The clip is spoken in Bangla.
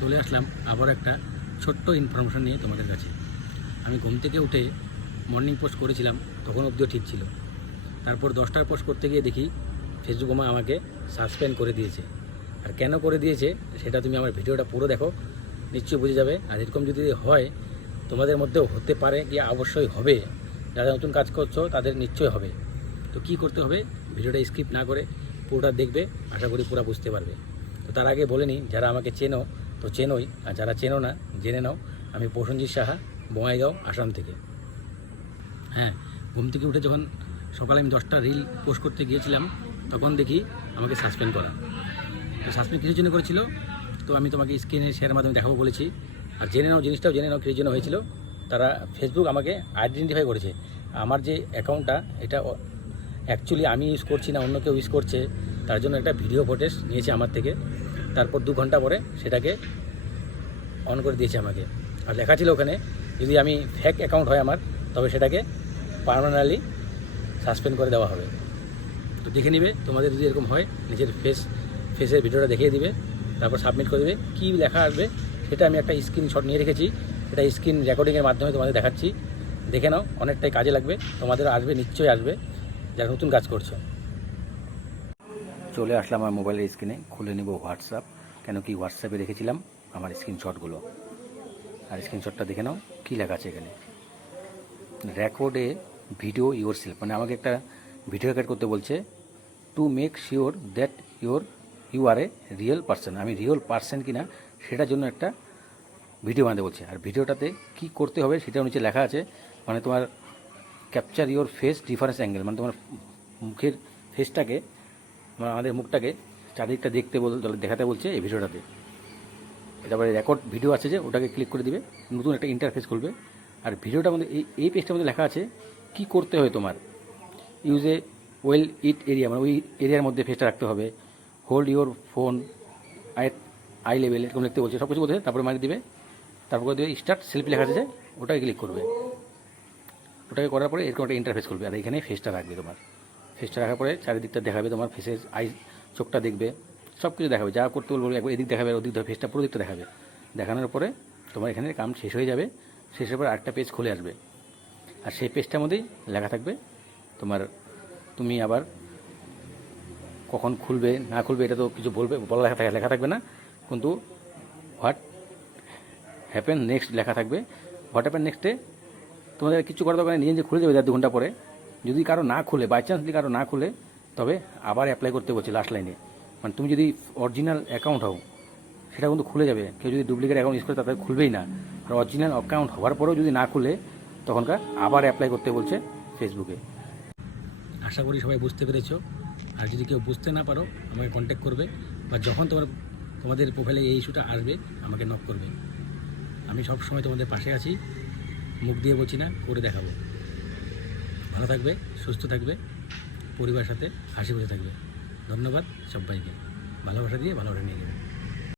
চলে আসলাম আবার একটা ছোট্ট ইনফরমেশন নিয়ে তোমাদের কাছে। আমি ঘুম থেকে উঠে মর্নিং পোস্ট করেছিলাম, তখন অবধিও ঠিক ছিল। তারপর 10টার পোস্ট করতে গিয়ে দেখি ফেসবুক আমাকে সাসপেন্ড করে দিয়েছে। আর কেন করে দিয়েছে সেটা তুমি আমার ভিডিওটা পুরো দেখো, নিশ্চয়ই বুঝে যাবে। আর এরকম যদি হয় তোমাদের মধ্যেও হতে পারে, কি অবশ্যই হবে, যারা নতুন কাজ করছো তাদের নিশ্চয়ই হবে। তো কী করতে হবে, ভিডিওটা স্কিপ না করে পুরোটা দেখবে, আশা করি পুরো বুঝতে পারবে। তো তার আগে বলে নিই, যারা আমাকে চেনো তো চেনোই, আর যারা চেনো না জেনে নাও, আমি প্রসেনজিৎ সাহা, বঙ্গাইগাঁও, আসাম থেকে। হ্যাঁ, ঘুম থেকে উঠে যখন সকালে আমি 10টা রিল পোস্ট করতে গিয়েছিলাম, তখন দেখি আমাকে সাসপেন্ড করা। তো সাসপেন্ড কিছুর জন্য করেছিল, তো আমি তোমাকে স্ক্রিনে শেয়ারের মাধ্যমে দেখাবো বলেছি। আর জেনে নাও, জিনিসটাও জেনে নাও কিছুর জন্য হয়েছিল। তারা ফেসবুক আমাকে আইডেন্টিফাই করেছে। আমার যে অ্যাকাউন্টটা, এটা অ্যাকচুয়ালি আমি ইউজ করছি না, অন্য কেউ ইউজ করছে। তার জন্য একটা ভিডিও ফুটেজ নিয়েছে আমার থেকে। তারপর 2 ঘন্টা পরে সেটাকে অন করে দিয়েছে আমাকে। আর লেখা ছিল ওখানে, যদি আমি ফেক অ্যাকাউন্ট হয় আমার, তবে সেটাকে পার্মানেন্টলি সাসপেন্ড করে দেওয়া হবে। তো দেখে নিবে, তোমাদের যদি এরকম হয় নিজের ফেসের ভিডিওটা দেখিয়ে দিবে, তারপর সাবমিট করে দেবে। কী লেখা আসবে সেটা আমি একটা স্ক্রিনশট নিয়ে রেখেছি, এটা স্ক্রিন রেকর্ডিংয়ের মাধ্যমে তোমাদের দেখাচ্ছি। দেখে নাও, অনেকটাই কাজে লাগবে, তোমাদেরও আসবে, নিশ্চয়ই আসবে যারা নতুন কাজ করছো। চলে আসলাম আমার মোবাইলের স্ক্রিনে, খুলে নেব হোয়াটসঅ্যাপ। কেন কি হোয়াটসঅ্যাপে রেখেছিলাম আমার স্ক্রিনশটগুলো। আর স্ক্রিনশটটা দেখে নাও, কী লেখা আছে এখানে, record a video yourself. মানে আমাকে একটা ভিডিও রেকর্ড করতে বলছে, to make sure that you are a real person. আমি রিয়েল পার্সন কিনা সেটার জন্য একটা ভিডিও বানাতে বলছে। আর ভিডিওটাতে কি করতে হবে সেটাও নিচে লেখা আছে। মানে তোমার capture your face difference angle, মানে তোমার মুখের ফেসটাকে, আমাদের মুখটাকে চারিদিকটা দেখাতে বলছে এই ভিডিওটাতে। তারপরে রেকর্ড ভিডিও আছে যে, ওটাকে ক্লিক করে দিবে, নতুন একটা ইন্টারফেস খুলবে। আর ভিডিওটার মধ্যে এই পেজটার মধ্যে লেখা আছে কি করতে হয় তোমার। Use a well it area, মানে ওই এরিয়ার মধ্যে ফেসটা রাখতে হবে। Hold your phone I level, এরকম লিখতে বলছে, সব কিছু বলছে। তারপরে মারি দিবে, তারপর করে দিবে স্টার্ট সেলফি লেখা আছে যে, ওটাকে ক্লিক করবে। ওটাকে করার পরে এরকম একটা ইন্টারফেস করবে। আর এখানে ফেসটা রাখবে তোমার। ফেসটা রাখার পরে চারিদিকটা দেখাবে, তোমার ফেসের চোখটা দেখবে, সব কিছু দেখাবে, যা করতে বলবো একবার এদিক দেখাবে, ওদিক ফেসটা পুরো দিকটা দেখাবে। দেখানোর পরে তোমার এখানে কাম শেষ হয়ে যাবে। শেষের পর আরেকটা পেজ খুলে আসবে। আর সেই পেজটার মধ্যেই লেখা থাকবে তোমার, তুমি আবার কখন খুলবে না খুলবে এটা তো কিছু বলা লেখা থাকবে না, কিন্তু হোয়াট হ্যাপেন নেক্সট লেখা থাকবে। হোয়াট হ্যাপেন নেক্সটে তোমাদের কিছু করার দরকার নিজে খুলে যাবে 1-2 ঘন্টা পরে। যদি কারো না খুলে, বাই চান্স যদি কারো না খুলে, তবে আবার অ্যাপ্লাই করতে বলছে লাস্ট লাইনে। মানে তুমি যদি অরিজিনাল অ্যাকাউন্ট হও সেটা কিন্তু খুলে যাবে। কেউ যদি ডুপ্লিকেট অ্যাকাউন্ট ইউজ করে তাদের খুলবেই না। আর অরিজিনাল অ্যাকাউন্ট হওয়ার পরেও যদি না খুলে, তখনকার আবার অ্যাপ্লাই করতে বলছে ফেসবুকে। আশা করি সবাই বুঝতে পেরেছো। আর যদি কেউ বুঝতে না পারো, আমাকে কন্ট্যাক্ট করবে, বা যখন তোমাদের প্রোফাইলে এই ইস্যুটা আসবে আমাকে নক করবে। আমি সব সময় তোমাদের পাশে আছি, মুখ দিয়ে বলছি না, করে দেখাবো। ভালো থাকবে, সুস্থ থাকবে, পরিবারের সাথে হাসি খুশি থাকবে। ধন্যবাদ সবাইকে, ভালোবাসা দিয়ে ভালোবাসা নিয়ে যাবে।